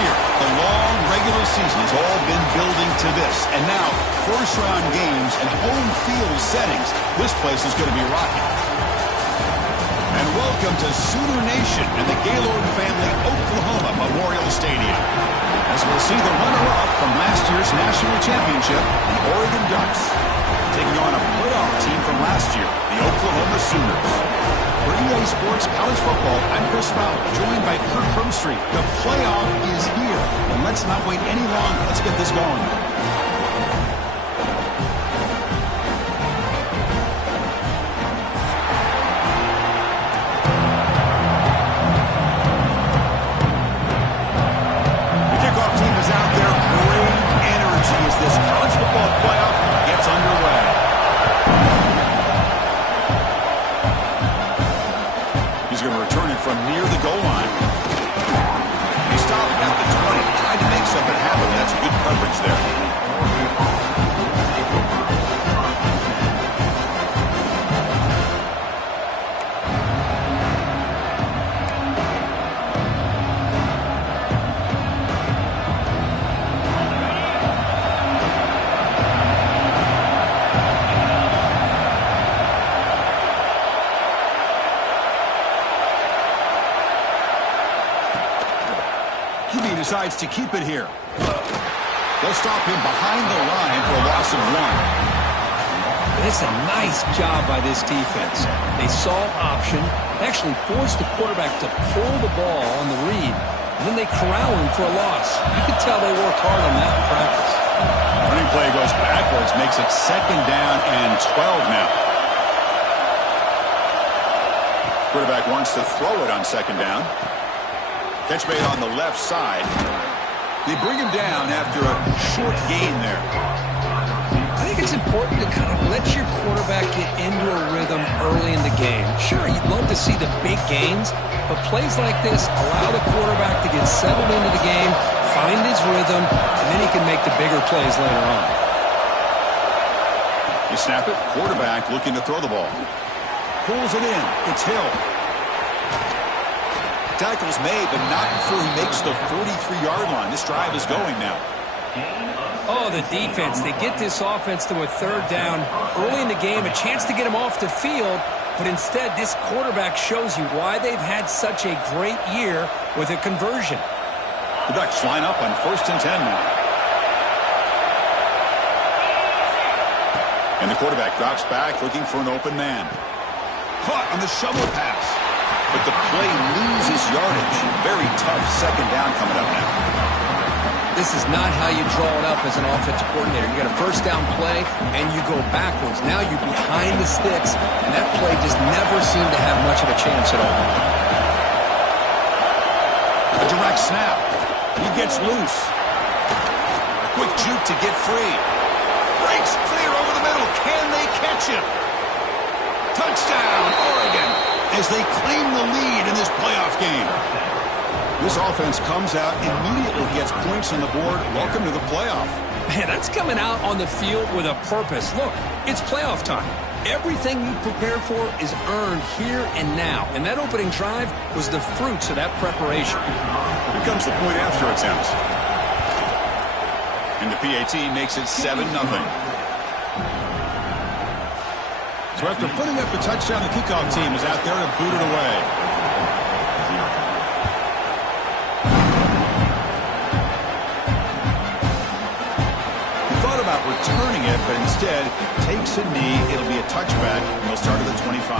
here. The long regular season has all been building to this. And now, first-round games and home field settings. This place is going to be rocking. And welcome to Sooner Nation and the Gaylord family Oklahoma Memorial Stadium. As we'll see the runner-up from last year's national championship, the Oregon Ducks, taking on a playoff team from last year, the Oklahoma Sooners. For EA Sports College Football, I'm Chris Fowler, joined by Kirk Herbstreit. The playoff is here, and let's not wait any longer. Let's get this going. The kickoff team is out there. Great energy as this college football playoff gets underway. He's going to return it from near the goal line. He stopped at the 20, tried to make something happen. That's good coverage there. QB decides to keep it here. They'll stop him behind the line for a loss of 1. It's a nice job by this defense. They saw option, actually forced the quarterback to pull the ball on the read, and then they corral him for a loss. You could tell they worked hard on that in practice. Running play goes backwards, makes it 2nd down and 12 now. Quarterback wants to throw it on 2nd down. Catch made on the left side. They bring him down after a short gain there. I think it's important to kind of let your quarterback get into a rhythm early in the game. Sure, you'd love to see the big gains, but plays like this allow the quarterback to get settled into the game, find his rhythm, and then he can make the bigger plays later on. You snap it. Quarterback looking to throw the ball. Pulls it in. It's Hill. Tackle's made, but not before he makes the 43-yard line. This drive is going now. Oh, the defense. They get this offense to a 3rd down early in the game, a chance to get him off the field, but instead this quarterback shows you why they've had such a great year with a conversion. The Ducks line up on 1st and 10 now. And the quarterback drops back looking for an open man. Caught on the shovel pass. But the play loses yardage. Very tough 2nd down coming up now. This is not how you draw it up as an offensive coordinator. You got a 1st down play, and you go backwards. Now you're behind the sticks, and that play just never seemed to have much of a chance at all. A direct snap. He gets loose. Quick juke to get free. Breaks clear over the middle. Can they catch him? Touchdown, Oregon, as they claim the lead in this playoff game. This offense comes out, immediately gets points on the board. Welcome to the playoff. Man, that's coming out on the field with a purpose. Look, it's playoff time. Everything you prepared for is earned here and now. And that opening drive was the fruits of that preparation. Here comes the point after attempt. And the PAT makes it 7-0. So after putting up a touchdown, the kickoff team is out there to boot it away. About returning it, but instead takes a knee. It'll be a touchback, and they'll start at the 25.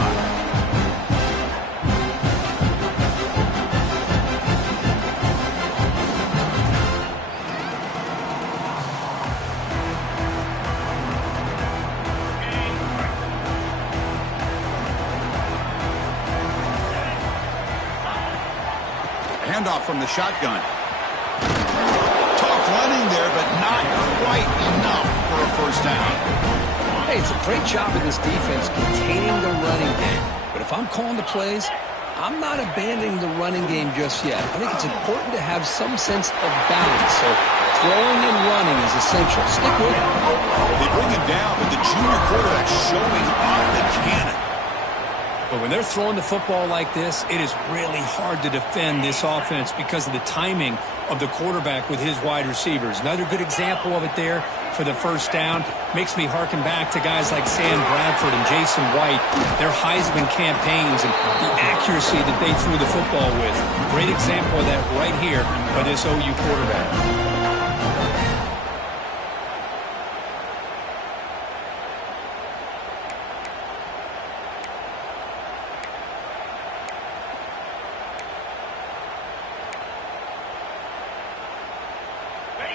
A handoff from the shotgun. Running there, but not quite enough for a 1st down. Hey, it's a great job of this defense containing the running game. But if I'm calling the plays, I'm not abandoning the running game just yet. I think it's important to have some sense of balance. So throwing and running is essential. Stick with it. They bring him down, but the junior quarterback showing off the cannon. But when they're throwing the football like this, it is really hard to defend this offense because of the timing of the quarterback with his wide receivers. Another good example of it there for the first down. Makes me harken back to guys like Sam Bradford and Jason White, their Heisman campaigns and the accuracy that they threw the football with. Great example of that right here by this OU quarterback.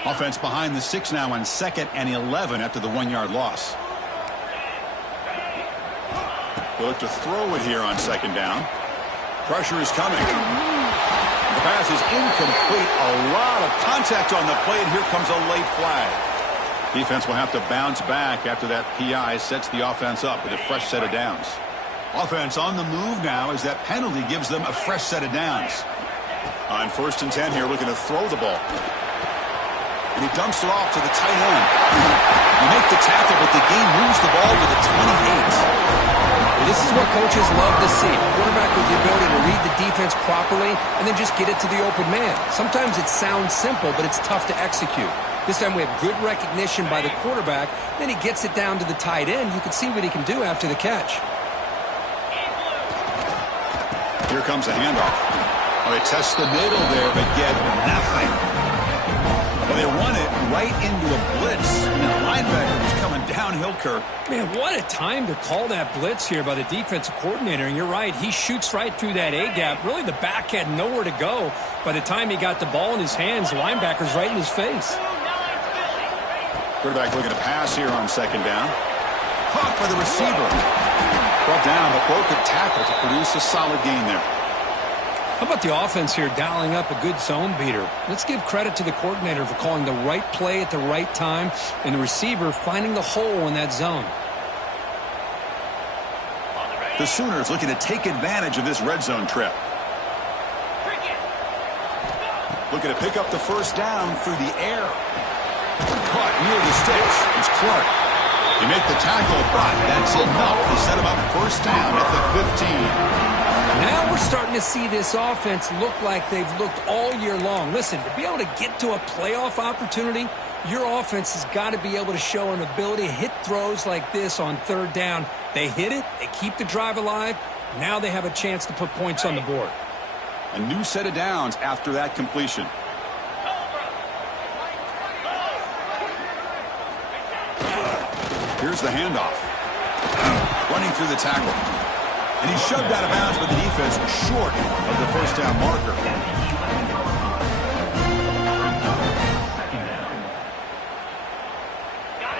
Offense behind the 6 now on 2nd and 11 after the 1-yard loss. They look to throw it here on 2nd down. Pressure is coming. The pass is incomplete. A lot of contact on the play, and here comes a late flag. Defense will have to bounce back after that PI sets the offense up with a fresh set of downs. Offense on the move now as that penalty gives them a fresh set of downs. On 1st and 10 here, looking to throw the ball. And he dumps it off to the tight end. You make the tackle, but the game moves the ball to the 28. This is what coaches love to see. A quarterback with the ability to read the defense properly and then just get it to the open man. Sometimes it sounds simple, but it's tough to execute. This time we have good recognition by the quarterback. Then he gets it down to the tight end. You can see what he can do after the catch. Here comes a handoff. Oh, they test the middle there, but get nothing. Well, they run it right into a blitz. And the linebacker was coming downhill, Kirk. Man, what a time to call that blitz here by the defensive coordinator. And you're right, he shoots right through that A-gap. Really, the back had nowhere to go. By the time he got the ball in his hands, the linebacker's right in his face. Quarterback looking to pass here on 2nd down. Caught by the receiver. Brought down, but broke a tackle to produce a solid gain there. How about the offense here dialing up a good zone beater? Let's give credit to the coordinator for calling the right play at the right time and the receiver finding the hole in that zone. The Sooners looking to take advantage of this red zone trip. Looking to pick up the 1st down through the air. Caught near the sticks. It's Clark. They make the tackle, but that's enough to set him up 1st down at the 15. Now we're starting to see this offense look like they've looked all year long. Listen, to be able to get to a playoff opportunity, your offense has got to be able to show an ability to hit throws like this on 3rd down. They hit it, they keep the drive alive. Now they have a chance to put points on the board. A new set of downs after that completion. Here's the handoff. Running through the tackle. And he's shoved out of bounds, but the defense was short of the 1st down marker.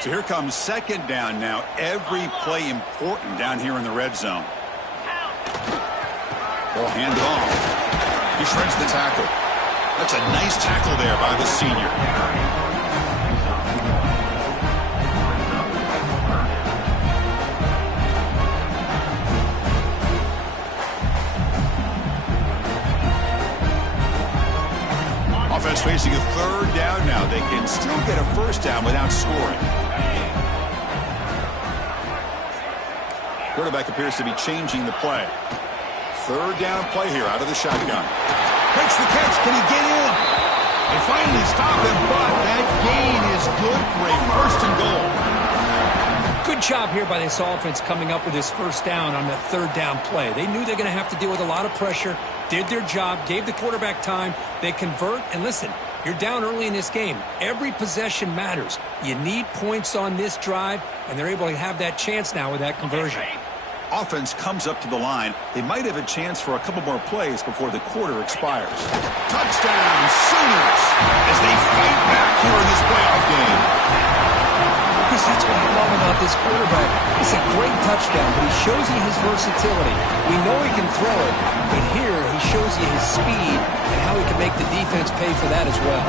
So here comes 2nd down now. Every play important down here in the red zone. Ball handed off. He shreds the tackle. That's a nice tackle there by the senior. Offense facing a 3rd down now. They can still get a 1st down without scoring. Quarterback appears to be changing the play. 3rd down play here out of the shotgun. Makes the catch. Can he get in? They finally stop him, but that gain is good for a 1st and goal. Good job here by this offense coming up with this 1st down on that 3rd down play. They knew they're going to have to deal with a lot of pressure, did their job, gave the quarterback time. They convert, and listen, you're down early in this game. Every possession matters. You need points on this drive, and they're able to have that chance now with that conversion. Offense comes up to the line. They might have a chance for a couple more plays before the quarter expires. Touchdown, Sooners, as they fight back here in this playoff game. Because that's what I love about this quarterback. It's a great touchdown, but he shows you his versatility. We know he can throw it, but here he shows you his speed and how he can make the defense pay for that as well.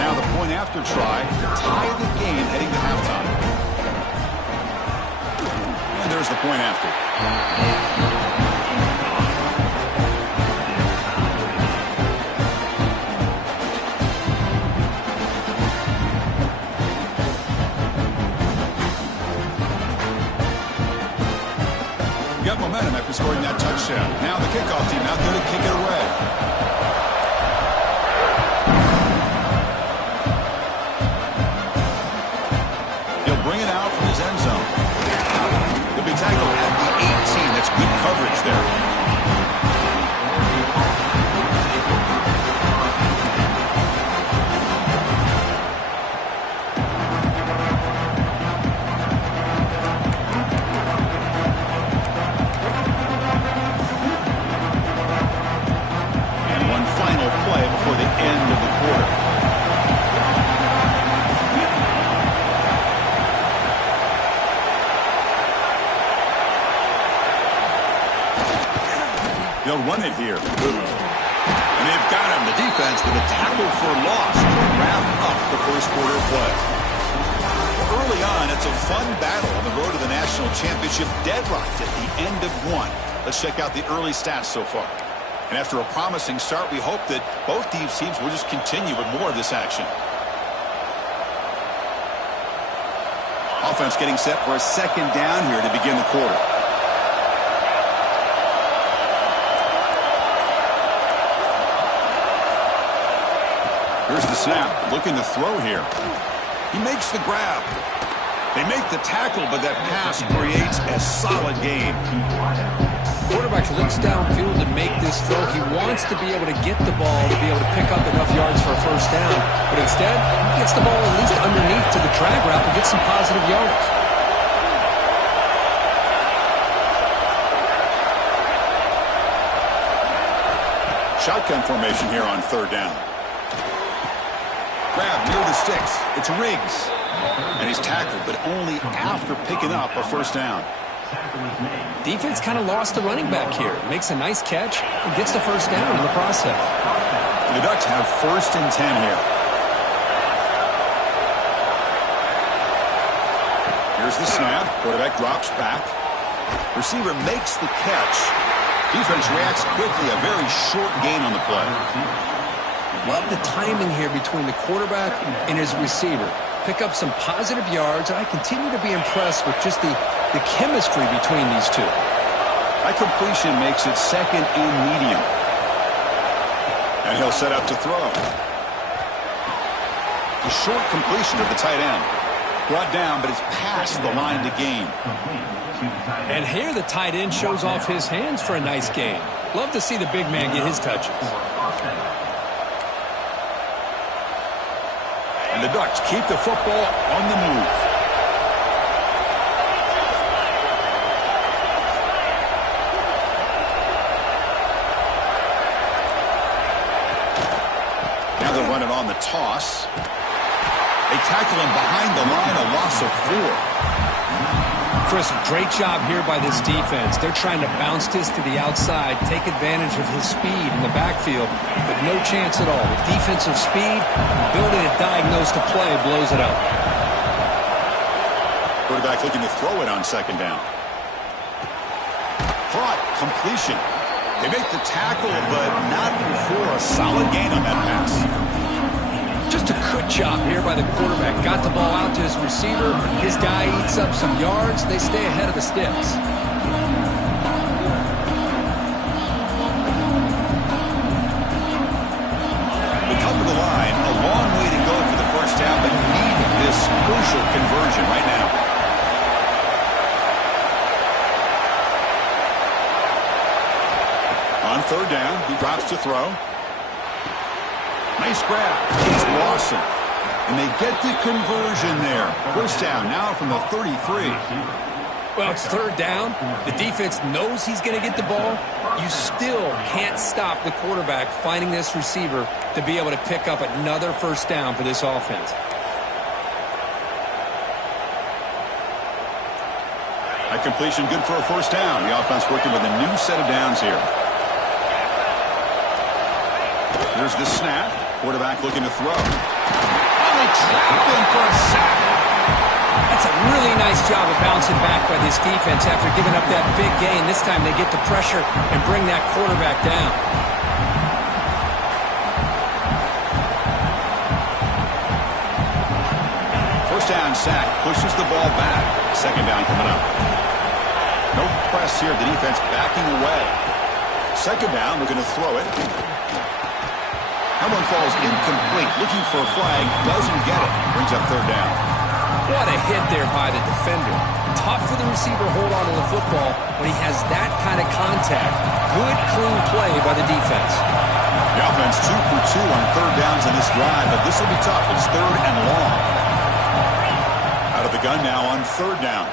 Now the point after try to tie the game heading to halftime. And there's the point after. got momentum after scoring that touchdown. Now the kickoff team out there to kick it away. He'll bring it out from his end zone. He'll be tackled at the 18. That's good coverage there. They'll run it here. And they've got him. The defense with a tackle for loss to wrap up the first quarter of play. Early on, it's a fun battle on the road to the national championship, deadlocked at the end of one. Let's check out the early stats so far. And after a promising start, we hope that both these teams will just continue with more of this action. Offense getting set for a second down here to begin the quarter. Here's the snap, looking to throw here. He makes the grab. They make the tackle, but that pass creates a solid gain. Quarterback looks downfield to make this throw. He wants to be able to get the ball to be able to pick up enough yards for a first down. But instead, he gets the ball at least underneath to the drag route and gets some positive yards. Shotgun formation here on third down. Grab near the sticks. It's Riggs. And he's tackled, but only after picking up a first down. Defense kind of lost the running back here. Makes a nice catch and gets the first down in the process. The Ducks have 1st and 10 here. Here's the snap. Quarterback drops back. Receiver makes the catch. Defense reacts quickly. A very short gain on the play. Love the timing here between the quarterback and his receiver. Pick up some positive yards, and I continue to be impressed with just the chemistry between these two. That completion makes it 2nd and medium. And he'll set up to throw. A short completion of the tight end. Brought down, but it's past the line to gain. And here the tight end shows off his hands for a nice gain. Love to see the big man get his touches. And the Ducks keep the football on the move. Now they'll run it on the toss. They tackle him behind the line, a loss of 4. Chris, great job here by this defense. They're trying to bounce this to the outside, take advantage of his speed in the backfield, but no chance at all. With defensive speed, ability to diagnose the play blows it up. Quarterback looking to throw it on 2nd down. Caught, completion. They make the tackle, but not before a solid gain on that pass. Just a good job here by the quarterback. Got the ball out to his receiver. His guy eats up some yards. They stay ahead of the sticks. They come to the line. A long way to go for the first down, but need this crucial conversion right now. On 3rd down, he drops to throw. Nice grab. It's Lawson. And they get the conversion there. First down now from the 33. Well, it's 3rd down. The defense knows he's going to get the ball. You still can't stop the quarterback finding this receiver to be able to pick up another first down for this offense. That completion good for a first down. The offense working with a new set of downs here. There's the snap. Quarterback looking to throw. Oh, they trap him for a sack. That's a really nice job of bouncing back by this defense after giving up that big gain. This time they get the pressure and bring that quarterback down. First down sack pushes the ball back. 2nd down coming up. No press here. The defense backing away. Second down, we're going to throw it. That one falls incomplete. Looking for a flag. Doesn't get it. Brings up third down. What a hit there by the defender. Tough for the receiver to hold on to the football when he has that kind of contact. Good, clean play by the defense. The offense 2 for 2 on third downs in this drive, but this will be tough. It's third and long. Out of the gun now on third down.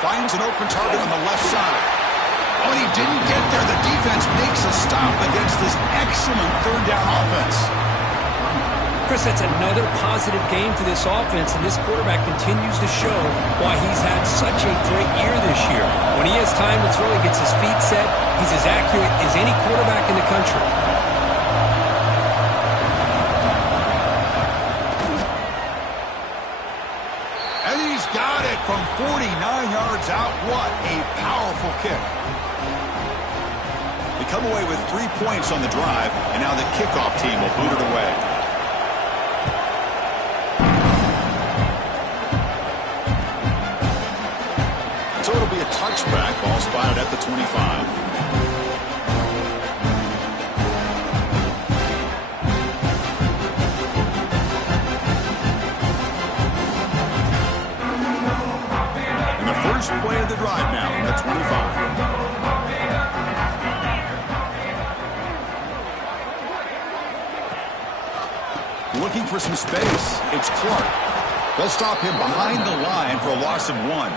Finds an open target on the left side. Oh, and he didn't get there. The defense makes a stop against this excellent third down offense. Chris, that's another positive game for this offense, and this quarterback continues to show why he's had such a great year this year. When he has time to throw, he gets his feet set. He's as accurate as any quarterback in the country. And he's got it from 49 yards out. What a powerful kick. They come away with 3 points on the drive, and now the kickoff team will boot it away. So it'll be a touchback. Ball spotted at the 25. And the first play of the drive now from the 25. Looking for some space. It's Clark. They'll stop him behind the line for a loss of 1.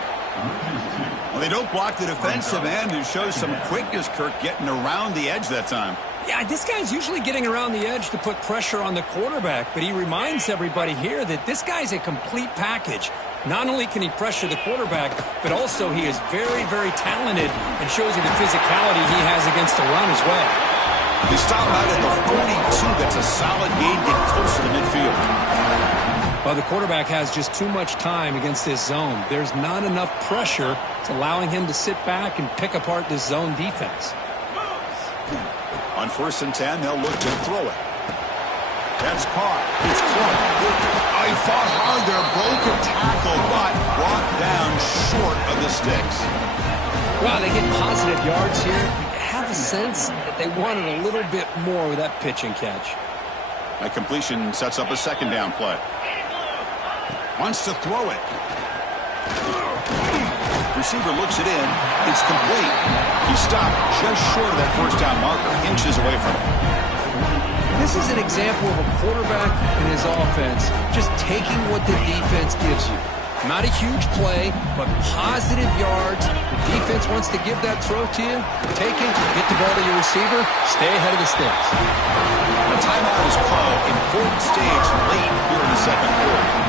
Well, they don't block the defensive end, who shows some quickness, Kirk, getting around the edge that time. Yeah, this guy's usually getting around the edge to put pressure on the quarterback, but he reminds everybody here that this guy's a complete package. Not only can he pressure the quarterback, but also he is very, very talented and shows you the physicality he has against the run as well. They stop out at the 42. That's a solid gain, get closer to midfield. Well, the quarterback has just too much time against this zone. There's not enough pressure. It's allowing him to sit back and pick apart this zone defense. On 1st and 10, they'll look to throw it. That's caught. It's Clark. He fought hard there, broke a tackle, but brought down short of the sticks. Wow, they get positive yards here. You have a sense that they wanted a little bit more with that pitch and catch. That completion sets up a second down play. Wants to throw it. Receiver looks it in. It's complete. He stopped just short of that first down marker, inches away from it. This is an example of a quarterback and his offense just taking what the defense gives you. Not a huge play, but positive yards. The defense wants to give that throw to you. Take it, get the ball to your receiver, stay ahead of the sticks. A timeout is called. Important stage late here in the second quarter.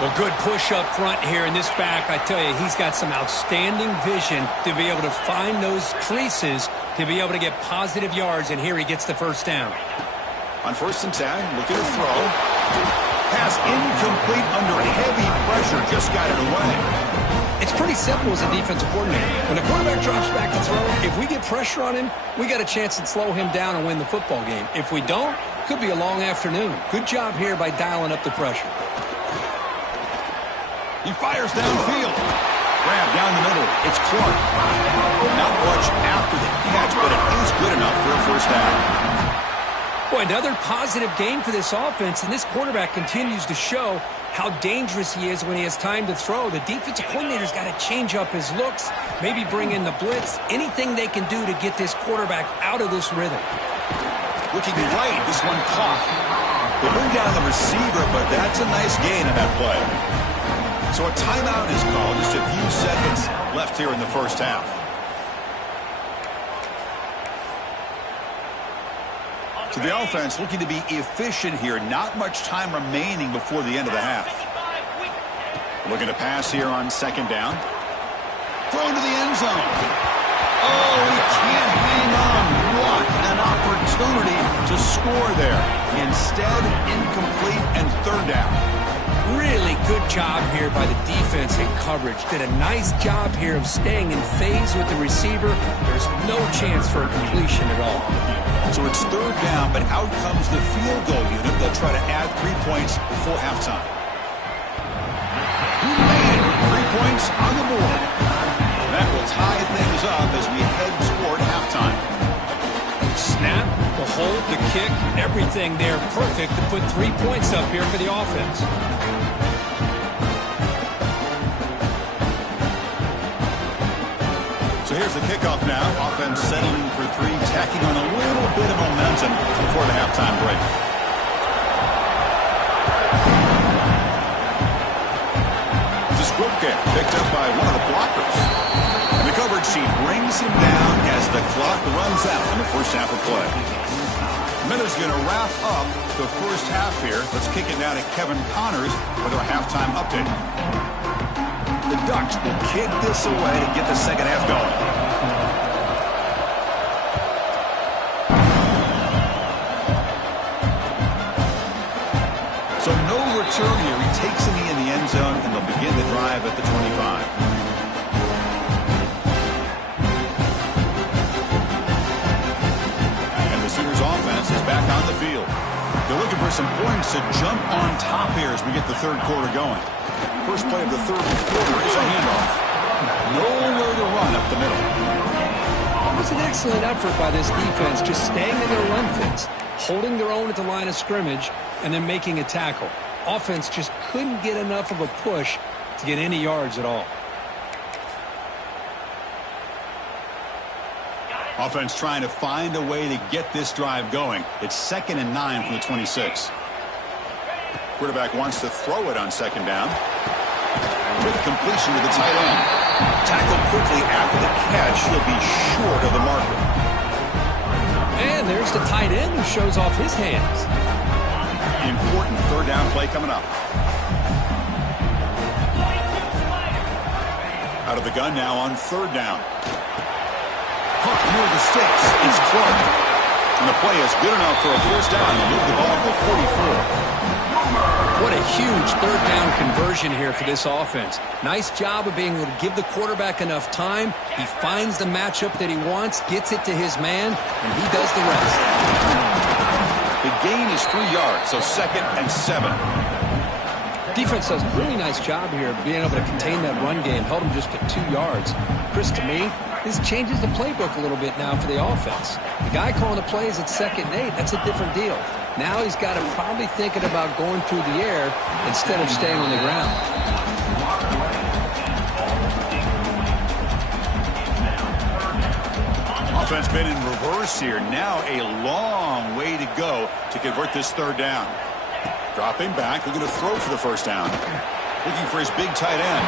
Well, good push up front here in this back. I tell you, he's got some outstanding vision to be able to find those creases to be able to get positive yards, and here he gets the first down. On 1st and 10, looking to throw. Pass incomplete under heavy pressure. Just got it away. It's pretty simple as a defensive coordinator. When the quarterback drops back to throw, if we get pressure on him, we got a chance to slow him down and win the football game. If we don't, could be a long afternoon. Good job here by dialing up the pressure. He fires downfield. Grab down the middle. It's Clark. Not much after the catch, but it is good enough for a first down. Boy, another positive game for this offense, and this quarterback continues to show how dangerous he is when he has time to throw. The defensive coordinator's got to change up his looks, maybe bring in the blitz, anything they can do to get this quarterback out of this rhythm. Looking right, this one caught. They bring down the receiver, but that's a nice gain in that play. So a timeout is called. Just a few seconds left here in the first half. So the offense looking to be efficient here. Not much time remaining before the end of the half. Looking to pass here on second down. Thrown to the end zone. Oh, he can't hang on. What an opportunity to score there. Instead, incomplete and third down. Really good job here by the defense in coverage. Did a nice job here of staying in phase with the receiver. There's no chance for a completion at all. So it's third down, but out comes the field goal unit. They'll try to add 3 points before halftime. He made it. 3 points on the board. That will tie things up as we head toward halftime. Snap, the hold, the kick, everything there perfect to put 3 points up here for the offense. So here's the kickoff now. Offense settling for three, tacking on a little bit of momentum before the halftime break. Kick picked up by one of the blockers. And the coverage sheet brings him down as the clock runs out in the first half of play. Miller's going to wrap up the first half here. Let's kick it down to Kevin Connors with our halftime update. The Ducks will kick this away to get the second half going. So no return here. He takes it in the end zone, and they'll begin the drive at the 25. And the Sooners offense is back on the field. They're looking for some points to jump on top here as we get the third quarter going. First play of the third quarter is a handoff. Nowhere to run up the middle. It was an excellent effort by this defense, just staying in their run fence, holding their own at the line of scrimmage, and then making a tackle. Offense just couldn't get enough of a push to get any yards at all. Offense trying to find a way to get this drive going. It's 2nd and 9 from the 26. Quarterback wants to throw it on second down. With completion to the tight end. Tackled quickly after the catch. He'll be short of the marker. And there's the tight end who shows off his hands. Important third down play coming up. Out of the gun now on third down. Hunt near the sticks. It's Clark. And the play is good enough for a first down to move the ball to the 44. What a huge third down conversion here for this offense. Nice job of being able to give the quarterback enough time. He finds the matchup that he wants, gets it to his man, and he does the rest. The gain is 3 yards, so 2nd and 7. Defense does a really nice job here of being able to contain that run game. Held him just to 2 yards. Chris, to me, this changes the playbook a little bit now for the offense. The guy calling the plays at 2nd and 8, that's a different deal. Now he's got to probably thinking about going through the air instead of staying on the ground. Offense been in reverse here. Now a long way to go to convert this third down. Dropping back, looking to throw for the first down. Looking for his big tight end.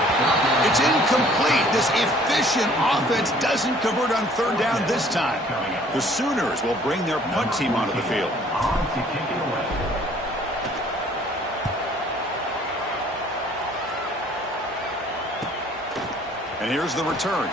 It's incomplete. This efficient offense doesn't convert on third down this time. The Sooners will bring their punt team onto the field. And here's the return.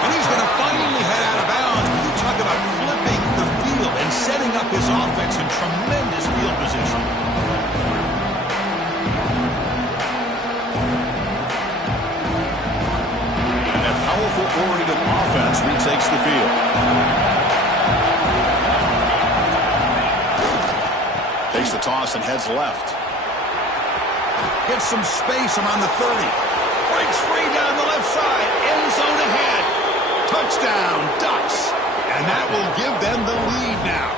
And he's going to finally head out of bounds. You talk about flipping the field and setting up his offense in tremendous field position. And that powerful Oregon offense retakes the field. Takes the toss and heads left. Gets some space around the 30. Breaks free down the left side. End zone ahead. Touchdown, Ducks. And that will give them the lead now.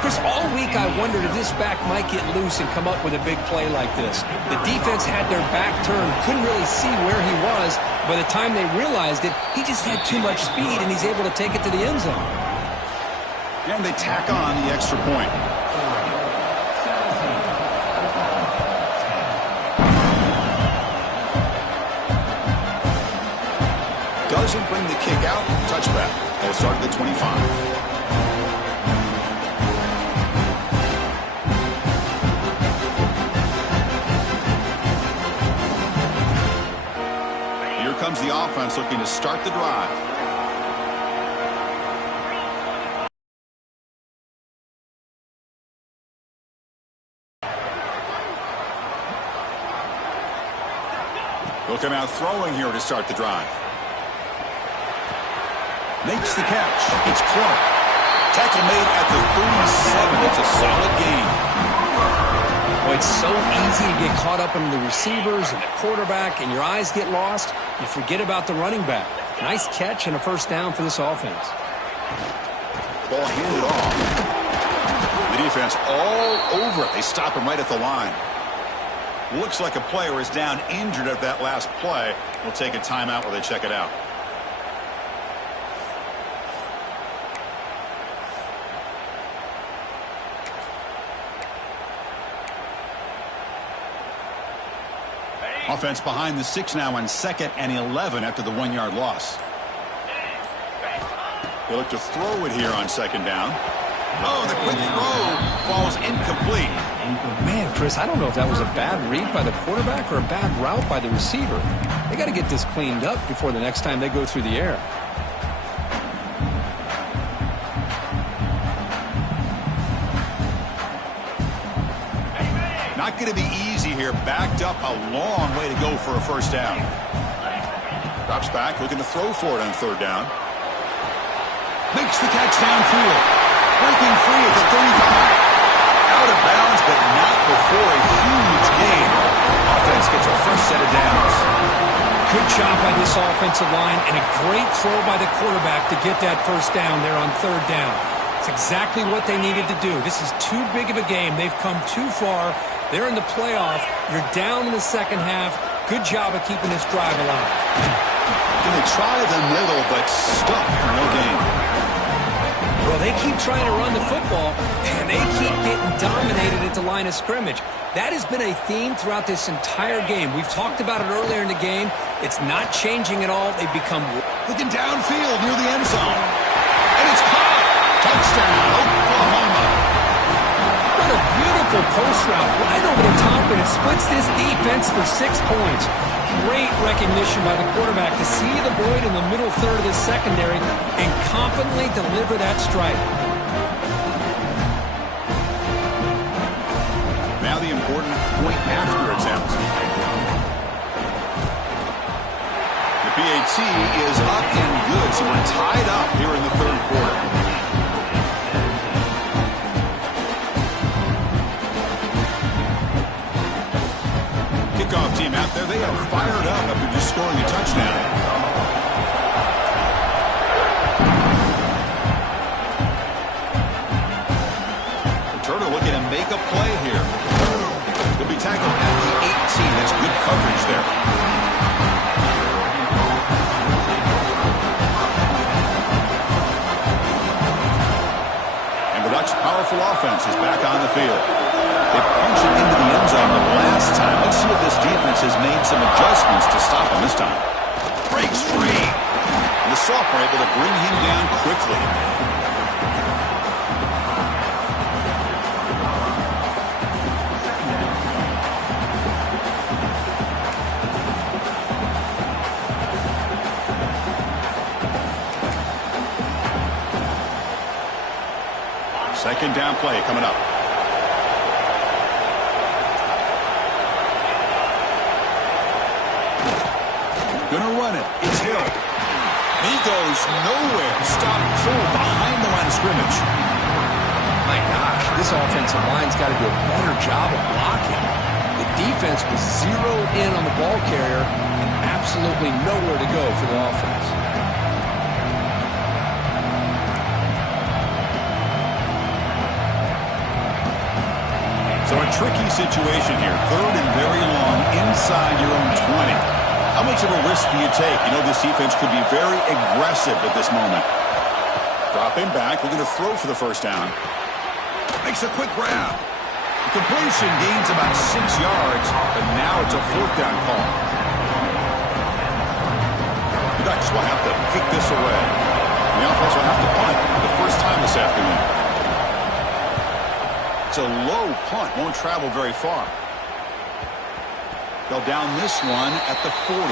Chris, all week I wondered if this back might get loose and come up with a big play like this. The defense had their back turned, couldn't really see where he was. By the time they realized it, he just had too much speed, and he's able to take it to the end zone. And they tack on the extra point. Doesn't bring the kick out. Touchback. They'll start at the 25. Here comes the offense looking to start the drive. They'll come out throwing here to start the drive. Makes the catch. It's Clark. Tackle made at the 37. It's a solid gain. Well, it's so easy to get caught up in the receivers and the quarterback, and your eyes get lost. You forget about the running back. Nice catch and a first down for this offense. Ball handed off. The defense all over it. They stop him right at the line. Looks like a player is down injured at that last play. We'll take a timeout while they check it out. Offense behind the 6 now on 2nd and 11 after the 1-yard loss. They look to throw it here on 2nd down. Oh, the quick throw falls incomplete. Man, Chris, I don't know if that was a bad read by the quarterback or a bad route by the receiver. They got to get this cleaned up before the next time they go through the air. Not going to be easy here. Backed up a long way to go for a first down. Drops back, looking to throw for it on 3rd down. Makes the catch downfield. Breaking free at the 35. Out of bounds, but not before a huge gain. Offense gets a fresh set of downs. Good job by this offensive line and a great throw by the quarterback to get that first down there on 3rd down. It's exactly what they needed to do. This is too big of a game. They've come too far. They're in the playoff. You're down in the second half. Good job of keeping this drive alive. Going to try the middle, but stuck for no gain. Well, they keep trying to run the football, and they keep getting dominated at the line of scrimmage. That has been a theme throughout this entire game. We've talked about it earlier in the game. It's not changing at all. They've become... Looking downfield near the end zone. And it's caught. Touchdown, Oklahoma. What a beautiful post route right over the top, and it splits this defense for 6 points. Great recognition by the quarterback to see the void in the middle third of the secondary and confidently deliver that strike. Now the important point after attempt. The PAT is up and good, so we're tied up here in the 3rd quarter. Kickoff team out there, they are fired up after just scoring a touchdown. Turner looking to make a play here. He'll be tackled at the 18. That's good coverage there. And the Ducks' powerful offense is back on the field. They punched it into the end zone the last time. Let's see if this defense has made some adjustments to stop him this time. Breaks free. And the sophomore able to bring him down quickly. Second down play coming up. Gonna run it. It's Hill. He goes nowhere. Stop full behind the line of scrimmage. My gosh, this offensive line's got to do a better job of blocking. The defense was zeroed in on the ball carrier and absolutely nowhere to go for the offense. So a tricky situation here. 3rd and very long inside your own 20. How much of a risk do you take? You know this defense could be very aggressive at this moment. Dropping back, looking to throw for the first down. Makes a quick grab. The completion gains about 6 yards, but now it's a 4th down call. The Ducks will have to kick this away. The offense will have to punt for the first time this afternoon. It's a low punt, won't travel very far. They'll down this one at the 40.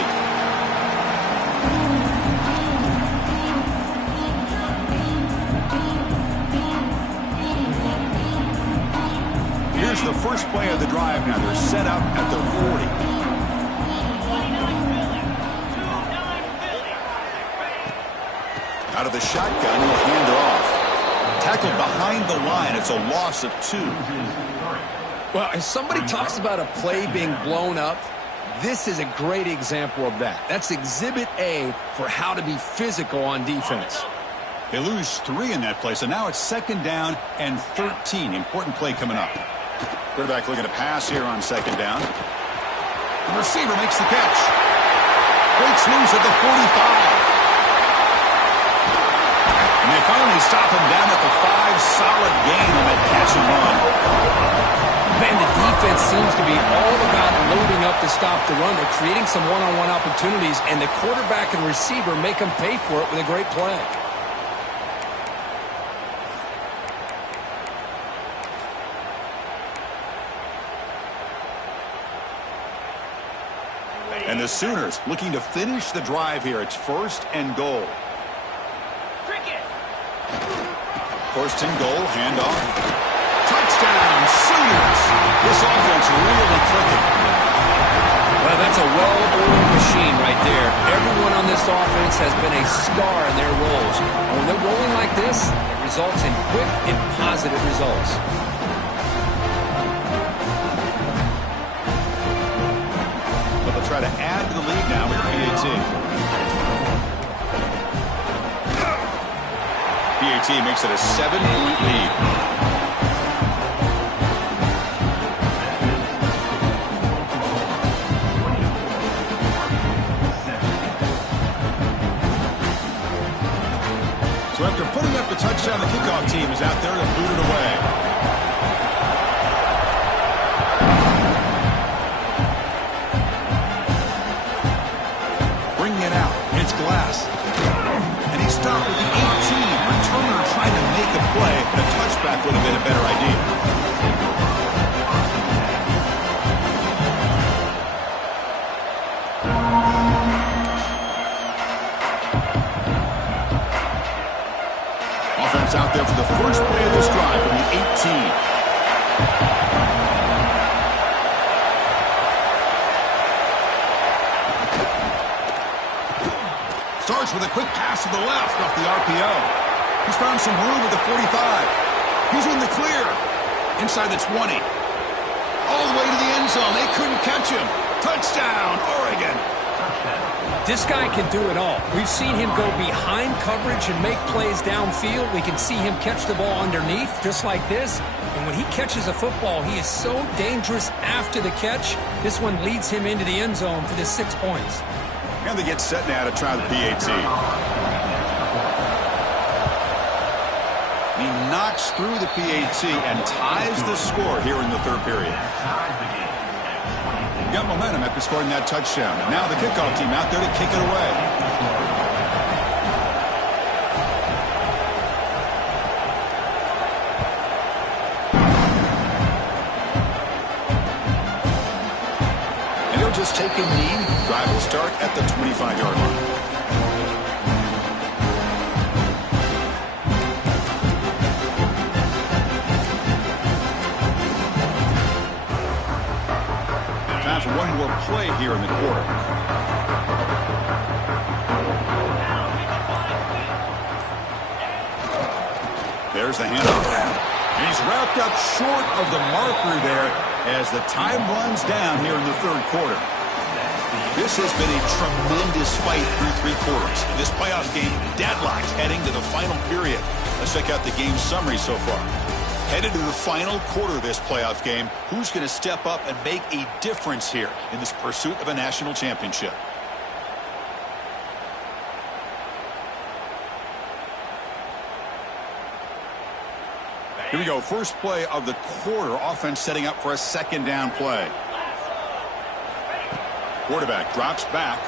Here's the first play of the drive now. They're set up at their 40. Out of the shotgun, he'll hand it off. Tackled behind the line. It's a loss of 2. Well, if somebody talks about a play being blown up, this is a great example of that. That's exhibit A for how to be physical on defense. They lose 3 in that play, so now it's 2nd down and 13. Important play coming up. Quarterback looking to pass here on 2nd down. The receiver makes the catch. Breaks loose at the 45. And they finally stop him down at the 5. Solid gain on that catch and run. Man, the defense seems to be all about loading up to stop the run. They're creating some one-on-one opportunities, and the quarterback and receiver make them pay for it with a great play. And the Sooners looking to finish the drive here. It's 1st and goal. 1st and goal, handoff. Touchdown, Sooners. This offense really clicking. Well, that's a well-oiled machine right there. Everyone on this offense has been a star in their roles. And when they're rolling like this, it results in quick and positive results. But they'll try to add to the lead now with PAT. PAT makes it a 7-point lead. So after putting up the touchdown, the kickoff team is out there to boot it away. Bringing it out. It's Glass. And he stopped with the 18. Returner trying to make a play. A touchback would have been a better idea. Offense out there for the first play of this drive from the 18. Starts with a quick pass to the left off the RPO. He's found some room at the 45. He's in the clear. Inside the 20. All the way to the end zone. They couldn't catch him. Touchdown, Oregon. This guy can do it all. We've seen him go behind coverage and make plays downfield. We can see him catch the ball underneath, just like this. And when he catches a football, he is so dangerous after the catch. This one leads him into the end zone for the 6 points. And they get set now to try the PAT. He knocks through the PAT and ties the score here in the 3rd period. Got momentum after scoring that touchdown. And now the kickoff team out there to kick it away. And he'll just take a knee. Drive will start at the 25-yard line. Time for one more play here in the quarter. There's the handoff. And he's wrapped up short of the marker there as the time runs down here in the 3rd quarter. This has been a tremendous fight through 3 quarters. This playoff game deadlocked heading to the final period. Let's check out the game summary so far. Headed to the final quarter of this playoff game, who's going to step up and make a difference here in this pursuit of a national championship? Here we go. First play of the quarter. Offense setting up for a 2nd down play. Quarterback drops back.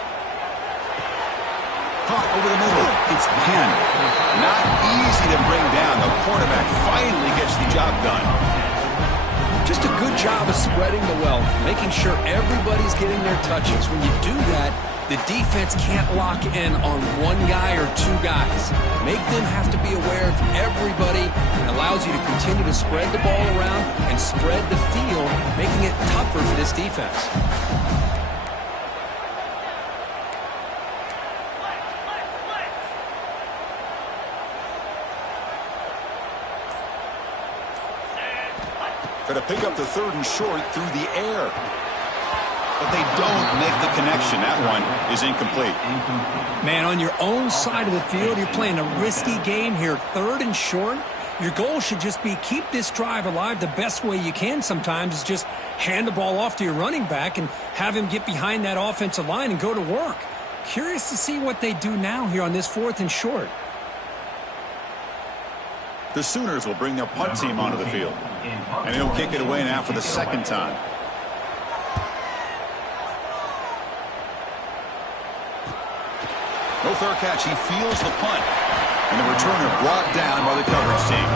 Caught over the middle. It's Penn. Not easy to bring down. The quarterback finally gets the job done. Just a good job of spreading the wealth, making sure everybody's getting their touches. When you do that, the defense can't lock in on one guy or 2 guys. Make them have to be aware of everybody, and allows you to continue to spread the ball around and spread the field, making it tougher for this defense. Going to pick up the 3rd and short through the air. But they don't make the connection. That one is incomplete. Man, on your own side of the field, you're playing a risky game here. 3rd and short. Your goal should just be keep this drive alive the best way you can sometimes is just hand the ball off to your running back and have him get behind that offensive line and go to work. Curious to see what they do now here on this 4th and short. The Sooners will bring their punt team onto the field. And he'll kick it away now for the 2nd time. No fair catch. He feels the punt. And the returner brought down by the coverage team.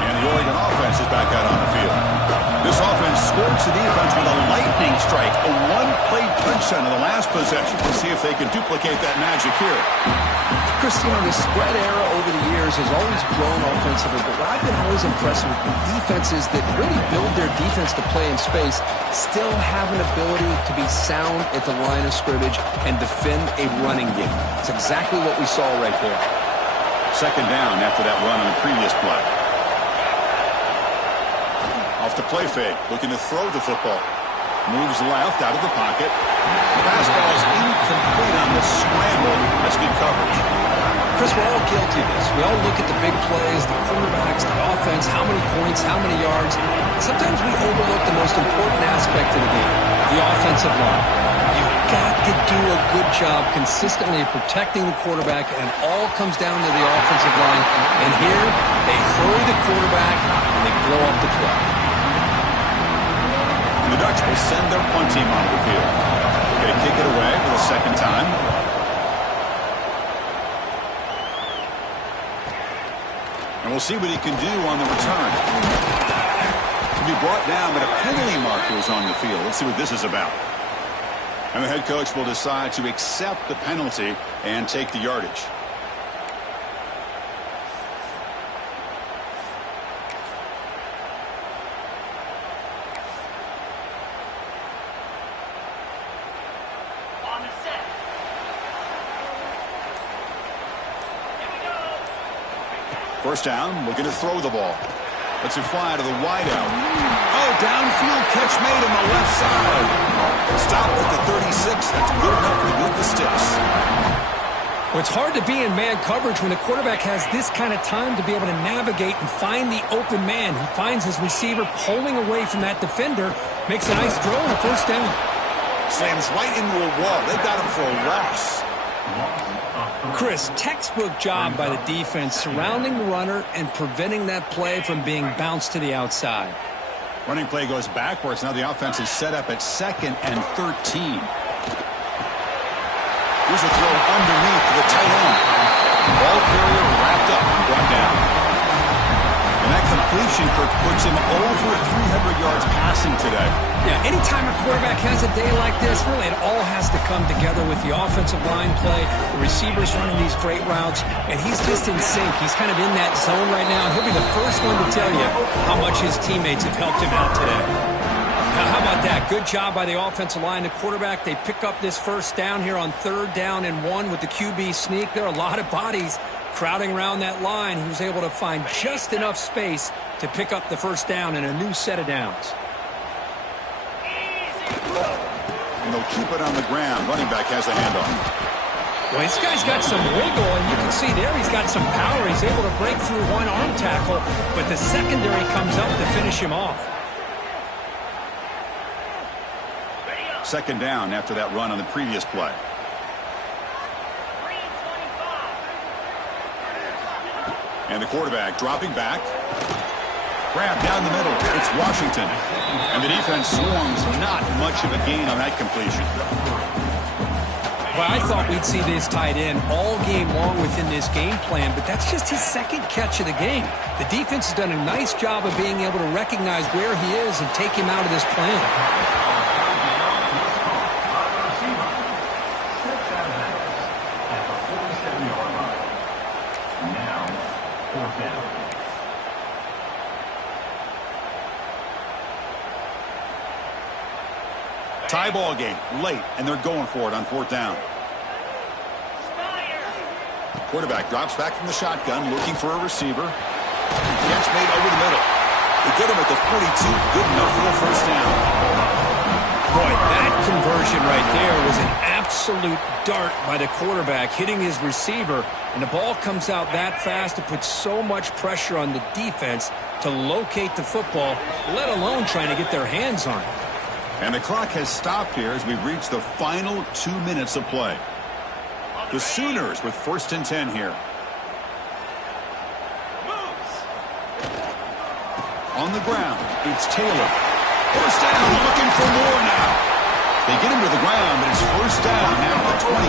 And the Oregon offense is back out on the field. This offense scorched the defense with a lightning strike. A one-play touchdown in the last possession. We'll see if they can duplicate that magic here. Chris, you know, the spread era over the years has always grown offensively, but what I've been always impressed with defenses that really build their defense to play in space still have an ability to be sound at the line of scrimmage and defend a running game. It's exactly what we saw right there. 2nd down after that run on the previous play. Off the play fake, looking to throw the football. Moves left out of the pocket. The pass ball is incomplete on the scramble. That's good coverage. Chris, we're all guilty of this. We all look at the big plays, the quarterbacks, the offense, how many points, how many yards. Sometimes we overlook the most important aspect of the game, the offensive line. You've got to do a good job consistently of protecting the quarterback, and it all comes down to the offensive line. And here, they hurry the quarterback, and they blow up the play. The Ducks will send their punt team onto the field. They're going to kick it away for the 2nd time. And we'll see what he can do on the return. To be brought down, but a penalty marker is on the field. Let's see what this is about. And the head coach will decide to accept the penalty and take the yardage. First down, looking to throw the ball. Lets it fly to the wideout. Oh, downfield catch made on the left side. Stopped at the 36. That's good enough to move the sticks. Well, it's hard to be in man coverage when the quarterback has this kind of time to be able to navigate and find the open man. He finds his receiver pulling away from that defender, makes a nice throw and a 1st down. Slams right into a wall. They got him for a loss. Chris, textbook job by the defense surrounding the runner and preventing that play from being bounced to the outside. Running play goes backwards. Now the offense is set up at 2nd and 13. Here's a throw underneath to the tight end. Ball carrier wrapped up and brought down. And that completion, Kirk, puts him over 300 yards passing today. Yeah, anytime a quarterback has a day like this, really it all has to come together with the offensive line play, the receivers running these great routes, and he's just in sync. He's kind of in that zone right now, and he'll be the first one to tell you how much his teammates have helped him out today. Now, how about that? Good job by the offensive line. The quarterback, they pick up this 1st down here on 3rd down and 1 with the QB sneak. There are a lot of bodies crowding around that line. He was able to find just enough space to pick up the 1st down and a new set of downs. And they'll keep it on the ground. Running back has the handoff. Well, this guy's got some wiggle, and you can see there he's got some power. He's able to break through one arm tackle, but the secondary comes up to finish him off. 2nd down after that run on the previous play. And the quarterback dropping back. Grab down the middle. It's Washington. And the defense swarms not much of a gain on that completion. Well, I thought we'd see this tight end all game long within this game plan, but that's just his 2nd catch of the game. The defense has done a nice job of being able to recognize where he is and take him out of this plan. Tie ball game late, and they're going for it on 4th down. Quarterback drops back from the shotgun, looking for a receiver. Catch made over the middle. They get him at the 42. Good enough for the 1st down. Boy, that conversion right there was an absolute dart by the quarterback, hitting his receiver, and the ball comes out that fast to put so much pressure on the defense to locate the football, let alone trying to get their hands on it. And the clock has stopped here as we've reached the final 2 minutes of play. The Sooners with 1st and 10 here. On the ground, it's Taylor. 1st down, looking for more now. They get him to the ground, but it's 1st down now at the 28.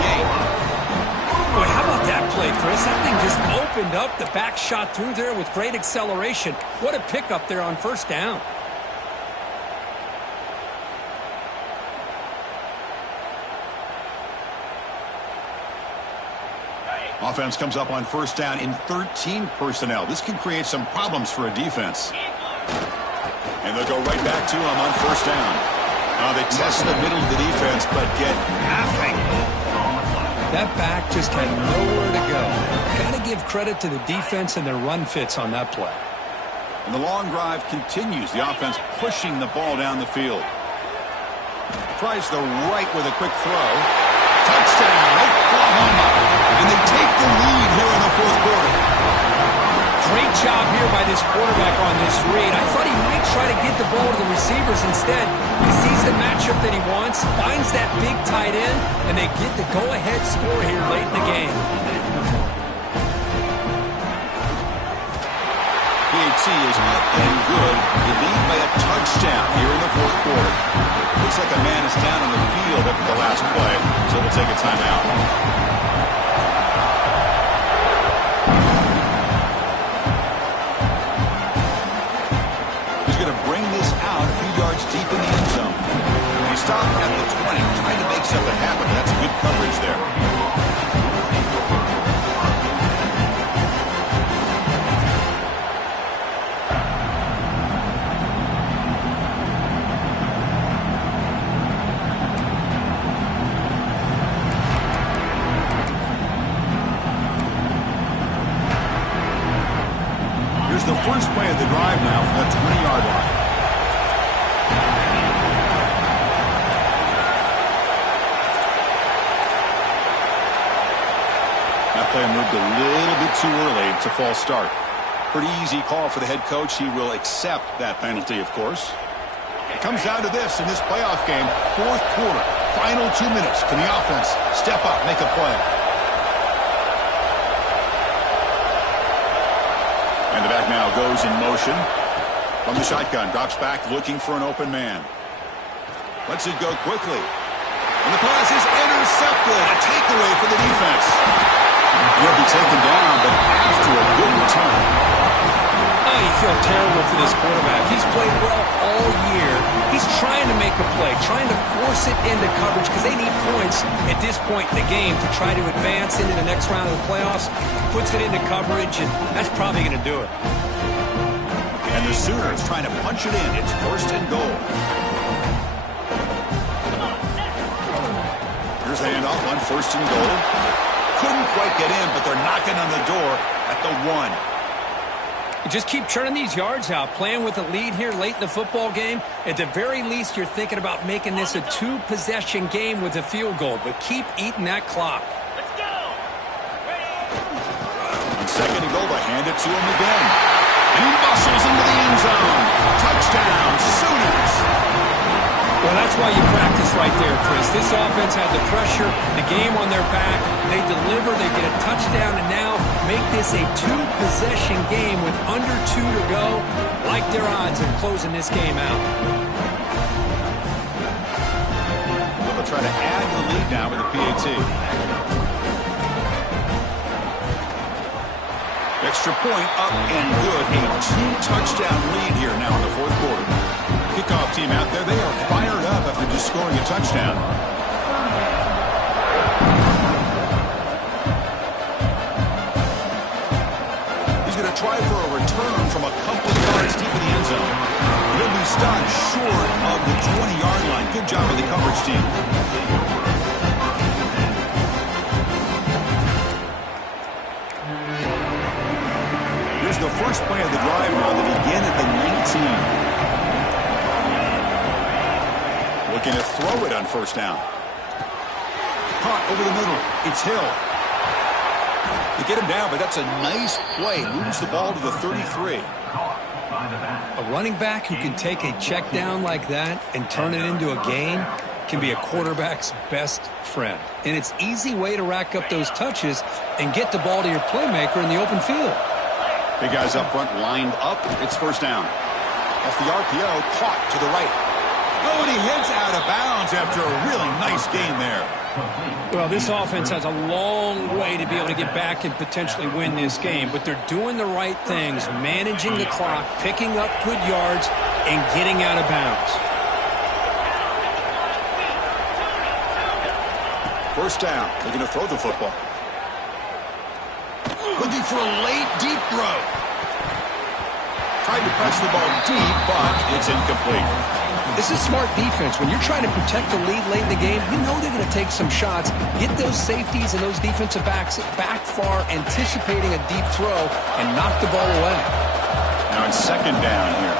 Boy, how about that play, Chris? That thing just opened up. The back shot through there with great acceleration. What a pickup there on 1st down. Offense comes up on 1st down in 13 personnel. This can create some problems for a defense. And they'll go right back to him on 1st down. They test the middle of the defense, but get nothing. That back just had nowhere to go. Got to give credit to the defense and their run fits on that play. And the long drive continues. The offense pushing the ball down the field. Tries the right with a quick throw. Touchdown, Oklahoma. And they take the lead here in the 4th quarter. Great job here by this quarterback on this read. I thought he might try to get the ball to the receivers instead. He sees the matchup that he wants, finds that big tight end, and they get the go-ahead score here late in the game. PAT is up and good. They lead by a touchdown here in the 4th quarter. Looks like a man is down on the field after the last play, so we'll take a timeout. Deep in the end zone. He stopped at the 20, trying to make something happen. That's good coverage there. Here's the first play of the drive now from the 20-yard line. Play moved a little bit too early. It's a false start. Pretty easy call for the head coach. He will accept that penalty, of course. It comes down to this in this playoff game. 4th quarter, final 2 minutes. Can the offense step up, make a play? And the back now goes in motion. From the shotgun, drops back, looking for an open man. Lets it go quickly. And the pass is intercepted. A takeaway for the defense. He'll be taken down, but after a good return. Oh, you feel terrible for this quarterback. He's played well all year. He's trying to make a play, trying to force it into coverage because they need points at this point in the game to try to advance into the next round of the playoffs. Puts it into coverage, and that's probably going to do it. And the Sooners trying to punch it in. It's 1st and goal. Here's a handoff on 1st and goal. Couldn't quite get in, but they're knocking on the door at the 1. Just keep churning these yards out, playing with a lead here late in the football game. At the very least, you're thinking about making this a 2-possession game with a field goal, but keep eating that clock. Let's go. On 2nd and goal, they hand it to him again. And he muscles into the end zone. Touchdown, Sooners. Well, that's why you practice right there, Chris. This offense had the pressure, the game on their back. They deliver, they get a touchdown, and now make this a 2-possession game with under 2 to go. Like their odds of closing this game out. They'll try to add the lead now with the PAT. Extra point up and good. A 2-touchdown lead here now in the 4th quarter. Kickoff team out there, they are fired up after just scoring a touchdown. He's going to try for a return from a couple of yards deep in the end zone. He'll be stopped short of the 20-yard line. Good job by the coverage team. Here's the first play of the drive now. They begin at the 19. Looking to throw it on first down. Caught over the middle. It's Hill. They get him down, but that's a nice play. Moves the ball to the 33. A running back who can take a check down like that and turn it into a gain can be a quarterback's best friend. And it's an easy way to rack up those touches and get the ball to your playmaker in the open field. Big guys up front lined up. It's first down. Off the RPO, caught to the right. Oh, and he heads out of bounds after a really nice gain there. Well, this offense has a long way to be able to get back and potentially win this game, but they're doing the right things, managing the clock, picking up good yards, and getting out of bounds. First down. They're going to throw the football. Looking for a late, deep throw. Tried to press the ball deep, but it's incomplete. This is smart defense. When you're trying to protect the lead late in the game, you know they're going to take some shots, get those safeties and those defensive backs back far, anticipating a deep throw, and knock the ball away. Now it's second down here.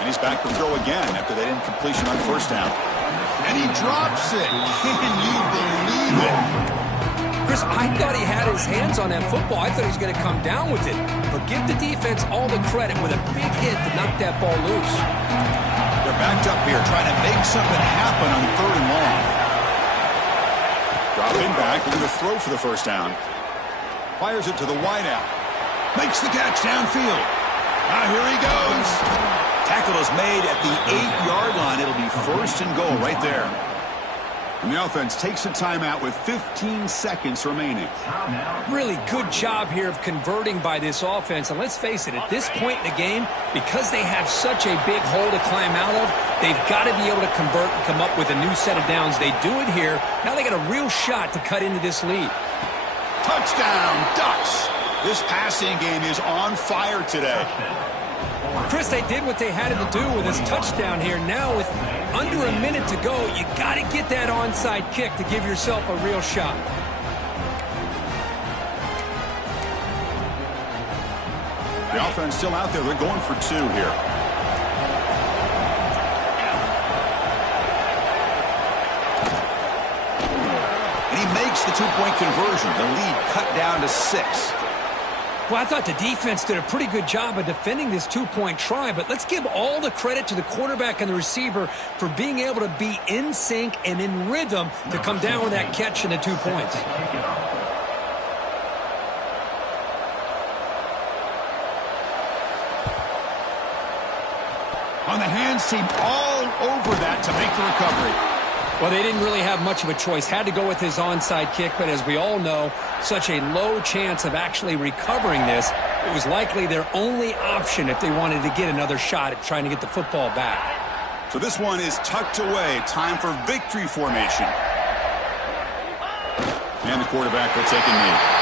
And he's back to throw again after that incompletion on first down. And he drops it. Can you believe it? Chris, I thought he had his hands on that football. I thought he was going to come down with it. But give the defense all the credit with a big hit to knock that ball loose. They're backed up here trying to make something happen on third and long. Dropping back, looking to throw for the first down. Fires it to the wideout. Makes the catch downfield. Now here he goes. Tackle is made at the 8-yard line. It'll be first and goal right there. And the offense takes a timeout with 15 seconds remaining. Really good job here of converting by this offense. And let's face it, at this point in the game, because they have such a big hole to climb out of, they've got to be able to convert and come up with a new set of downs. They do it here. Now they got a real shot to cut into this lead. Touchdown, Ducks. This passing game is on fire today. Chris, they did what they had to do with his touchdown here. Now with under a minute to go, you got to get that onside kick to give yourself a real shot. The offense still out there. They're going for two here. And he makes the two-point conversion. The lead cut down to 6. Well, I thought the defense did a pretty good job of defending this two-point try, but let's give all the credit to the quarterback and the receiver for being able to be in sync and in rhythm to come down with that catch and the 2 points. On the hands team all over that to make the recovery. Well, they didn't really have much of a choice. Had to go with his onside kick, but as we all know, such a low chance of actually recovering this. It was likely their only option if they wanted to get another shot at trying to get the football back. So this one is tucked away. Time for victory formation. And the quarterback will take a knee.